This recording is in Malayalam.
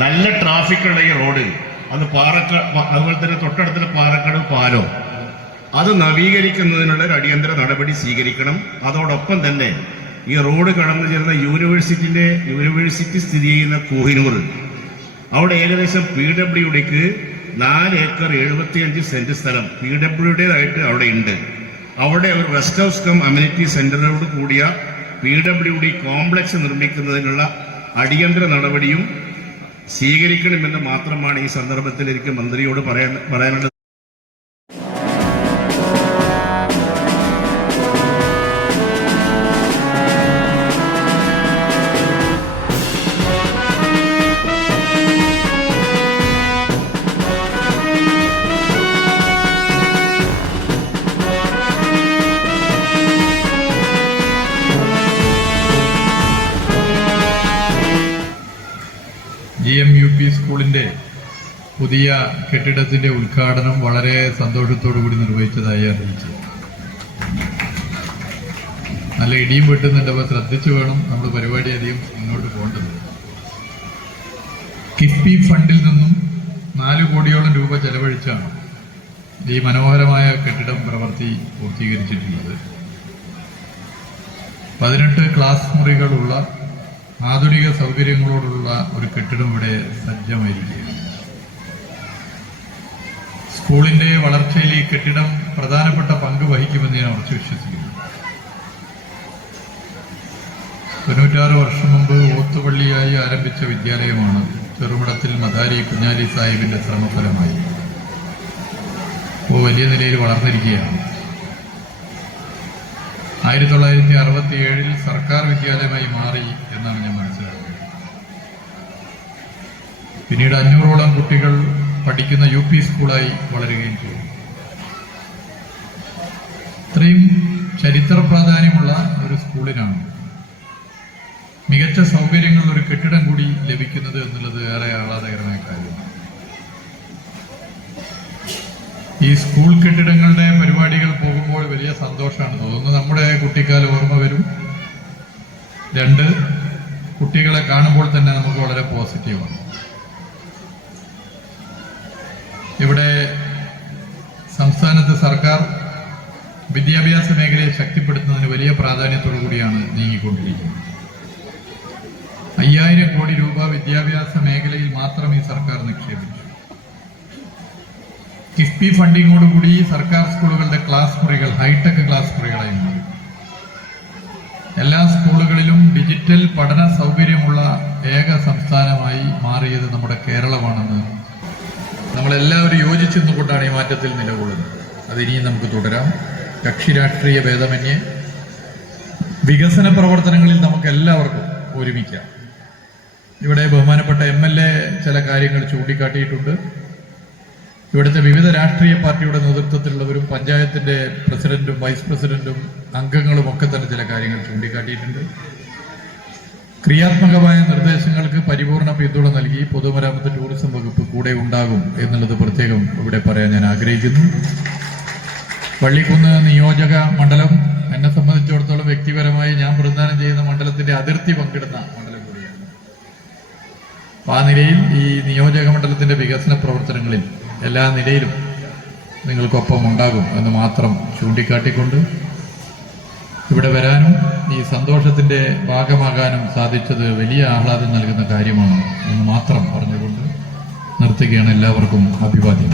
നല്ല ട്രാഫിക് ഉള്ള ഈ റോഡ് അത് അതുപോലെ തന്നെ തൊട്ടടുത്തുള്ള പാറക്കടവ് പാലം അത് നവീകരിക്കുന്നതിനുള്ള ഒരു അടിയന്തര നടപടി സ്വീകരിക്കണം. അതോടൊപ്പം തന്നെ ഈ റോഡ് കടന്നു ചെല്ലുന്ന യൂണിവേഴ്സിറ്റി സ്ഥിതി ചെയ്യുന്ന കോഹിനൂർ, അവിടെ ഏകദേശം PWDക്ക് 4 ഏക്കർ 75 സെന്റ് സ്ഥലം PWDതായിട്ട് അവിടെ ഉണ്ട്. അവിടെ ഒരു റെസ്റ്റ് ഹൗസ് കം അമ്യൂണിറ്റി സെന്ററോട് കൂടിയ PWD കോംപ്ലക്സ് നിർമ്മിക്കുന്നതിനുള്ള അടിയന്തര നടപടിയും സ്വീകരിക്കണമെന്ന് മാത്രമാണ് ഈ സന്ദർഭത്തിൽ എനിക്ക് മന്ത്രിയോട് പറയാനുള്ളത്. GMUP സ്കൂളിന്റെ പുതിയ കെട്ടിടത്തിന്റെ ഉദ്ഘാടനം വളരെ സന്തോഷത്തോടുകൂടി നിർവഹിച്ചതായി അറിയിച്ചു. നല്ല ഇടിയും വെട്ടുന്നുണ്ട്, അപ്പോൾ ശ്രദ്ധിച്ചു വേണം നമ്മൾ പരിപാടി അധികം മുന്നോട്ട് പോകേണ്ടത്. കിഫ്ബി ഫണ്ടിൽ നിന്നും 4 കോടിയോളം രൂപ ചെലവഴിച്ചാണ് ഈ മനോഹരമായ കെട്ടിടം പ്രവൃത്തി പൂർത്തീകരിച്ചിട്ടുള്ളത്. 18 ക്ലാസ് മുറികളുള്ള ആധുനിക സൗകര്യങ്ങളോടുള്ള ഒരു കെട്ടിടം ഇവിടെ സജ്ജമായിരിക്കുകയാണ്. സ്കൂളിന്റെ വളർച്ചയിൽ ഈ കെട്ടിടം പ്രധാനപ്പെട്ട പങ്ക് വഹിക്കുമെന്ന് ഞാൻ ഉറച്ചു വിശ്വസിക്കുന്നു. 96 വർഷം മുമ്പ് ഓത്തുപള്ളിയായി ആരംഭിച്ച വിദ്യാലയമാണ് ചെറുമടത്തിൽ മദാരി കുഞ്ഞാലി സാഹിബിന്റെ ശ്രമഫലമായി വലിയ നിലയിൽ വളർന്നിരിക്കുകയാണ്. 1967 സർക്കാർ വിദ്യാലയമായി മാറി എന്നാണ് ഞാൻ മനസ്സിലാക്കുന്നത്. പിന്നീട് 500ഓളം കുട്ടികൾ പഠിക്കുന്ന UP സ്കൂളായി വളരുകയും ചെയ്തു. ഇത്രയും ചരിത്ര പ്രാധാന്യമുള്ള ഒരു സ്കൂളിനാണ് മികച്ച സൗകര്യങ്ങളുള്ള ഒരു കെട്ടിടം കൂടി ലഭിക്കുന്നത് എന്നുള്ളത് ഏറെ ആഹ്ലാദകരമായ കാര്യമാണ്. ഈ സ്കൂൾ കെട്ടിടങ്ങളുടെ പരിപാടികൾ പോകുമ്പോൾ വലിയ സന്തോഷമാണ് തോന്നുന്നത്. നമ്മുടെ കുട്ടിക്കാലം ഓർമ്മ വരും. 2 കുട്ടികളെ കാണുമ്പോൾ തന്നെ നമുക്ക് വളരെ പോസിറ്റീവാണ്. ഇവിടെ സംസ്ഥാനത്ത് സർക്കാർ വിദ്യാഭ്യാസ മേഖലയെ ശക്തിപ്പെടുത്തുന്നതിന് വലിയ പ്രാധാന്യത്തോടു കൂടിയാണ് നീങ്ങിക്കൊണ്ടിരിക്കുന്നത്. 5000 കോടി രൂപ വിദ്യാഭ്യാസ മേഖലയിൽ മാത്രം ഈ സർക്കാർ നിക്ഷേപിച്ചു. കിഫ്ബി ഫണ്ടിങ്ങോടുകൂടി സർക്കാർ സ്കൂളുകളുടെ ക്ലാസ് മുറികൾ ഹൈടെക് ക്ലാസ് മുറികളായി മാറി. എല്ലാ സ്കൂളുകളിലും ഡിജിറ്റൽ പഠന സൗകര്യമുള്ള ഏക സംസ്ഥാനമായി മാറിയത് നമ്മുടെ കേരളമാണെന്ന് നമ്മളെല്ലാവരും യോജിച്ചു നിന്നുകൊണ്ടാണ് ഈ മാറ്റത്തിൽ നിലകൊള്ളുന്നത്. അതിനിയും നമുക്ക് തുടരാം. കക്ഷി രാഷ്ട്രീയ ഭേദമന്യേ വികസന പ്രവർത്തനങ്ങളിൽ നമുക്ക് എല്ലാവർക്കും ഒരുമിക്കാം. ഇവിടെ ബഹുമാനപ്പെട്ട MLA ചില കാര്യങ്ങൾ ചൂണ്ടിക്കാട്ടിയിട്ടുണ്ട്. ഇവിടുത്തെ വിവിധ രാഷ്ട്രീയ പാർട്ടിയുടെ നേതൃത്വത്തിലുള്ളവരും പഞ്ചായത്തിന്റെ പ്രസിഡന്റും വൈസ് പ്രസിഡന്റും അംഗങ്ങളും ഒക്കെ തന്നെ ചില കാര്യങ്ങൾ ചൂണ്ടിക്കാട്ടിയിട്ടുണ്ട്. ക്രിയാത്മകമായ നിർദ്ദേശങ്ങൾക്ക് പരിപൂർണ പിന്തുണ നൽകി പൊതുമരാമത്ത് ടൂറിസം വകുപ്പ് കൂടെ ഉണ്ടാകും എന്നുള്ളത് പ്രത്യേകം ഇവിടെ പറയാൻ ഞാൻ ആഗ്രഹിക്കുന്നു. വള്ളിക്കുന്ന് നിയോജക മണ്ഡലം എന്നെ സംബന്ധിച്ചിടത്തോളം വ്യക്തിപരമായി ഞാൻ പ്രതിനിധാനം ചെയ്യുന്ന മണ്ഡലത്തിന്റെ അതിർത്തി പങ്കിടുന്ന മണ്ഡലം കൂടിയാണ്. ആ നിലയിൽ ഈ നിയോജക മണ്ഡലത്തിന്റെ വികസന പ്രവർത്തനങ്ങളിൽ എല്ലാ നിലയിലും നിങ്ങൾക്കൊപ്പം ഉണ്ടാകും എന്ന് മാത്രം ചൂണ്ടിക്കാട്ടിക്കൊണ്ട് ഇവിടെ വരാനും ഈ സന്തോഷത്തിന്റെ ഭാഗമാകാനും സാധിച്ചത് വലിയ ആഹ്ലാദം നൽകുന്ന കാര്യമാണ് എന്ന് മാത്രം പറഞ്ഞുകൊണ്ട് നിർത്തുകയാണ്. എല്ലാവർക്കും അഭിവാദ്യം.